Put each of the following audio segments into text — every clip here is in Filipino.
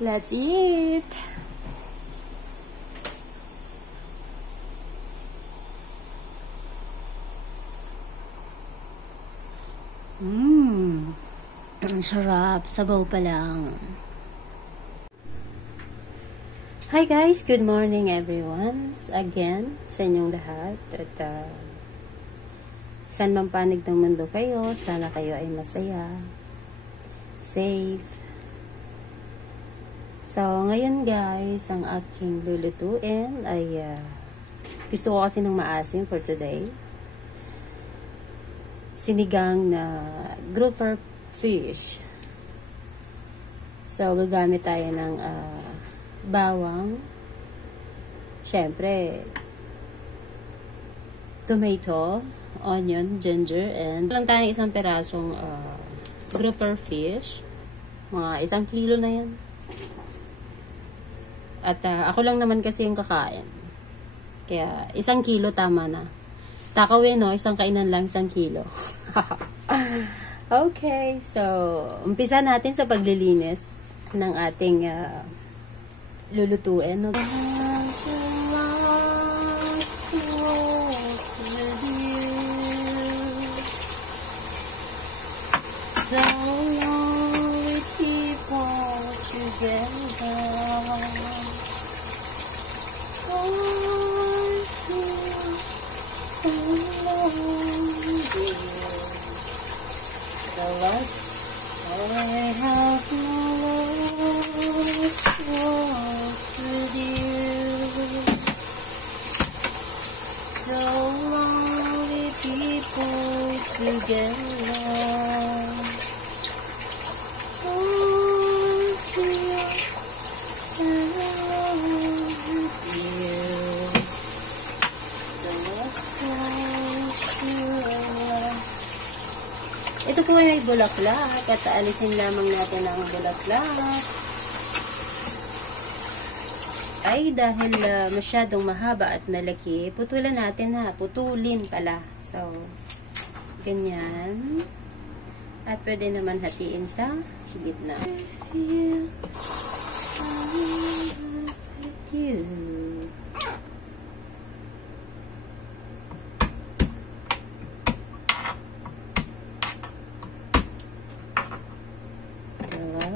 Let's eat! Ang sarap. Sabaw pa lang. Hi guys! Good morning everyone. Again, sa inyong lahat. At saan mang panig ng mundo kayo, sana kayo ay masaya, safe. So, ngayon guys, ang aking lulutuin ay gusto ko kasi ng maasim for today. Sinigang na grouper fish. So, gagamit tayo ng bawang, syempre, tomato, onion, ginger, and lang tayo isang perasong grouper fish. Mga 1 kilo na yan. At ako lang naman kasi yung kakain. Kaya 1 kilo tama na. Takawin, no? Isang kainan lang, 1 kilo. Okay, so umpisa natin sa paglilinis ng ating lulutuin. No? So long we keep on together. The lost I have no lost with you. So lonely people together. Ito po ay bulaklak at aalisin lamang natin ang bulaklak. Ay dahil masyadong mahaba at malaki, putulan natin ha. Putulin pala. So, ganyan. At pwede naman hatiin sa gitna.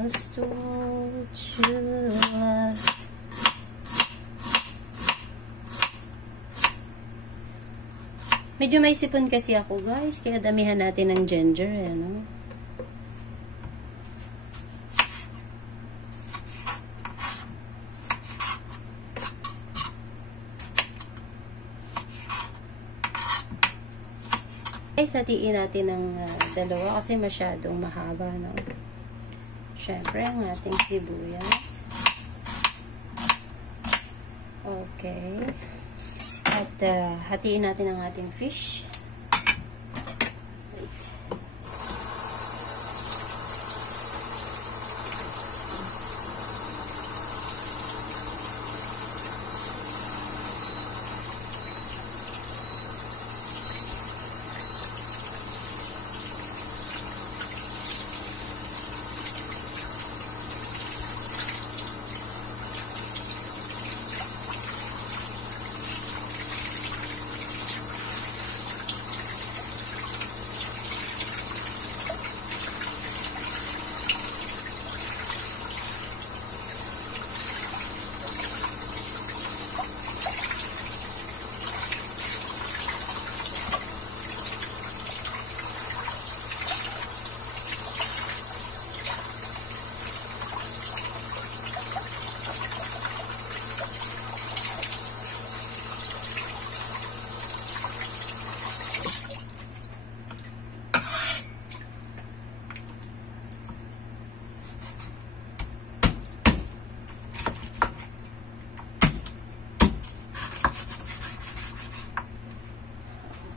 Last last. Medyo may sipon kasi ako guys, kaya damihan natin ng ginger, ano? Guys, hatiin natin ng dalawa kasi masyadong mahaba, no? Siyempre, ang ating sibuyas. Okay. At hatiin natin ang ating fish. Wait.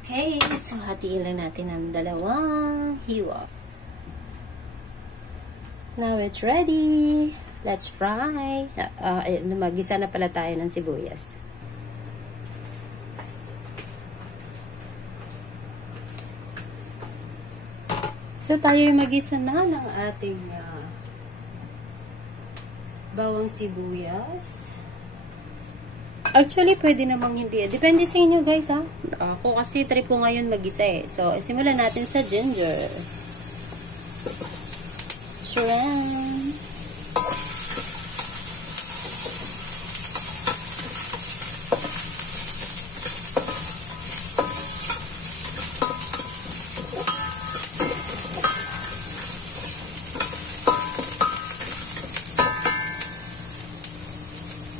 Okay, so hatiin lang natin ang dalawang hiwa. Now it's ready. Let's fry. Mag-gisa na pala tayo ng sibuyas. So tayo mag-gisa na ng ating bawang sibuyas. Actually, pwede namang hindi. Depende sa inyo guys ha. Ako kasi trip ko ngayon mag-isa eh. So, simulan natin sa ginger. Shrimp.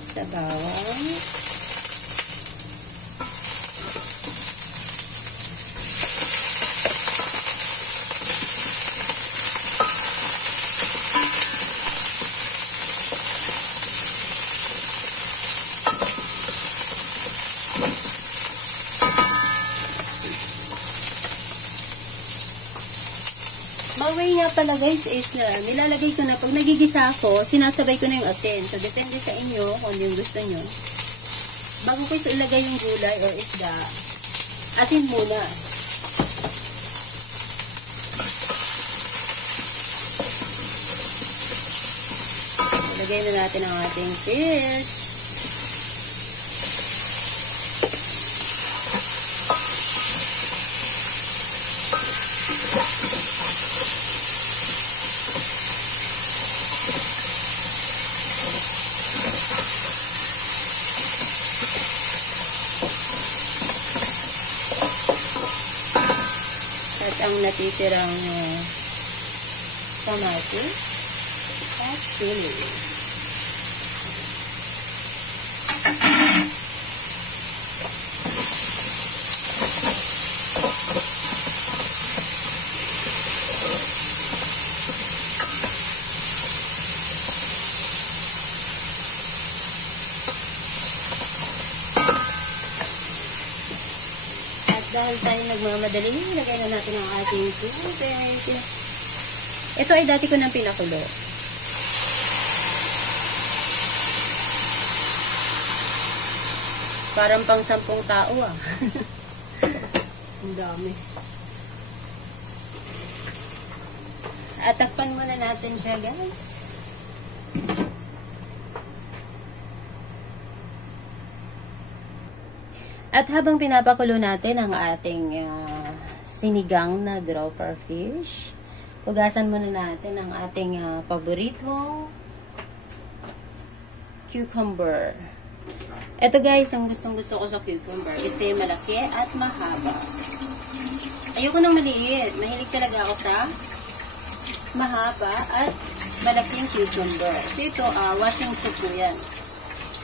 Sa bawang. Maway nga pala guys is na nilalagay ko na pag nagigisa ako, sinasabay ko na yung asin. So, depende sa inyo kung yung gusto nyo. Bago ko ilagay yung gulay or isda, asin muna. Ilagay na natin ang ating fish. Ang natitirang kamatis at chili. Dahil tayo nagmamadali, ilagay na natin ang ating tubig. Ito ay dati ko nang pinakulo. Parang pang 10 tao ah. Ang dami. At takpan muna natin siya guys. At habang pinapakulo natin ang ating sinigang na grouper fish, hugasan muna natin ang ating paborito cucumber. Ito guys, ang gustong-gusto ko sa cucumber is malaki at mahaba. Ayoko ng maliit. Mahilig talaga ako sa mahaba at malaking cucumber. So ito, washing soup po yan.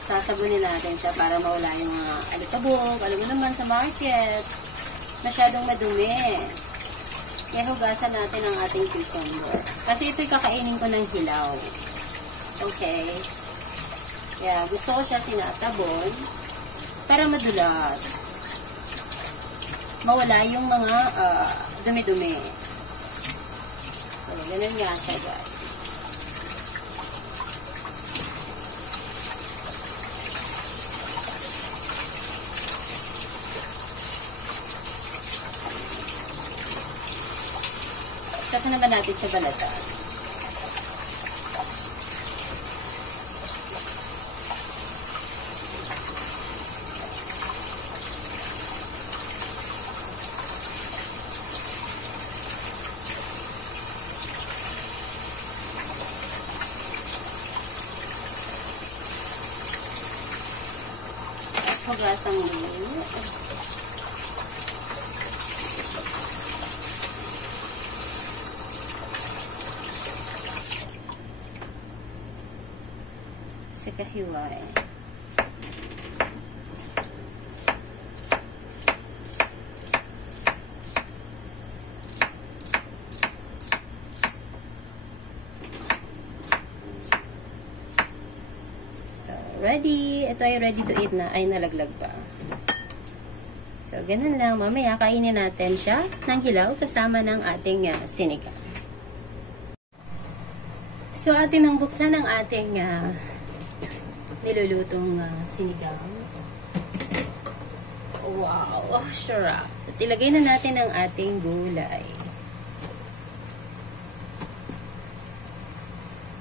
Sasabunin natin siya para mawala yung mga alikabok. Alam mo naman sa market, masyadong madumi. Kaya hugasan natin ang ating cucumber. Kasi ito'y kakainin ko ng hilaw. Okay? Kaya gusto ko siya sinasabon para madulas. Mawala yung mga dumi-dumi. So, ganun nga siya guys. Saka naman natin siya balatan. At hugasang ulo. Sa kahiway. So, ready. Ito ay ready to eat na. Ay, nalaglag pa. So, ganun lang. Mamaya, kainin natin siya ng hilaw kasama ng ating sinigang. So, atin ang buksan ang ating nilulutong sinigang. Wow! Oh, sarap! At ilagay na natin ang ating gulay.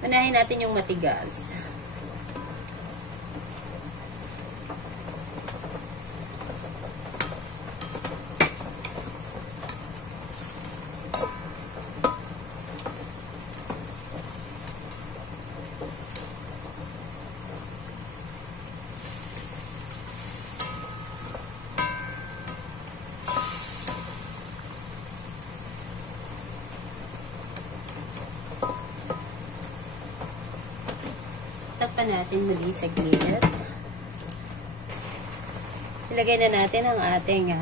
Unahin natin yung matigas. Takpan natin muli saglit. Ilagay na natin ang ating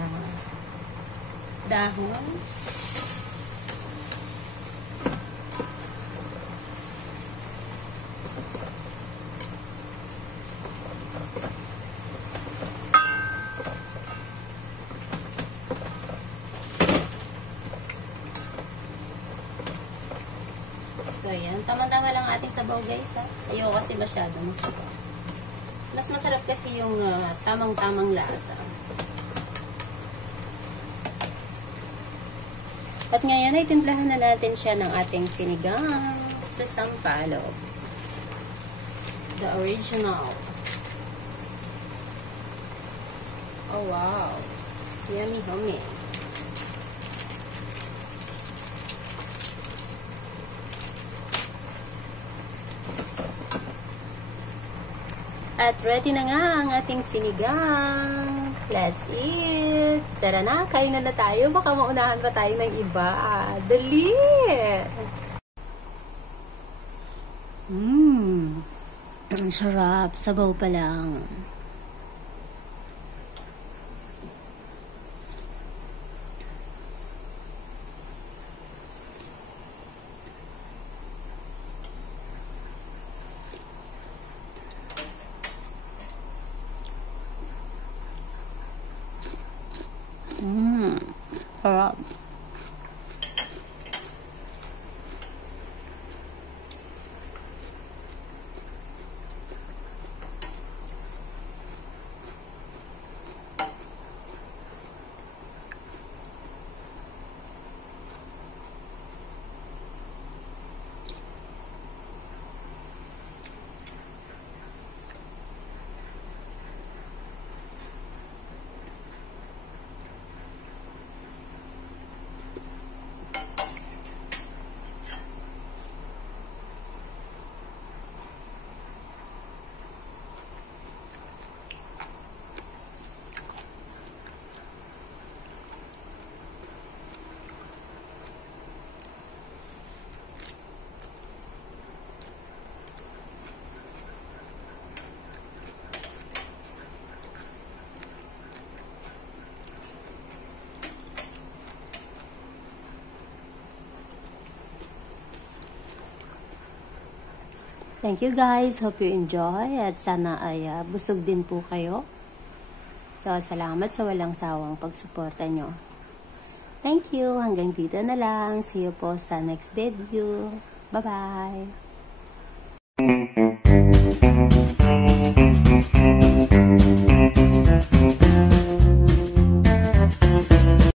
dahon. So, ayan. Tama-tama lang ating sabaw, guys, ha. Ayoko kasi masyadong sabaw. Mas masarap kasi yung tamang-tamang lasa. At ngayon ay timplahan na natin siya ng ating sinigang sa sampalok. The original. Oh, wow. Yummy, yummy. At ready na nga ang ating sinigang. Let's eat! Tara na, kain na tayo. Baka maunahan pa tayo ng iba. Dali! Ang sarap. Sabaw pa lang. Sarap. Thank you guys. Hope you enjoy at sana ay busog din po kayo. So, salamat sa walang sawang pagsuporta nyo. Thank you. Hanggang dito na lang. See you po sa next video. Bye-bye.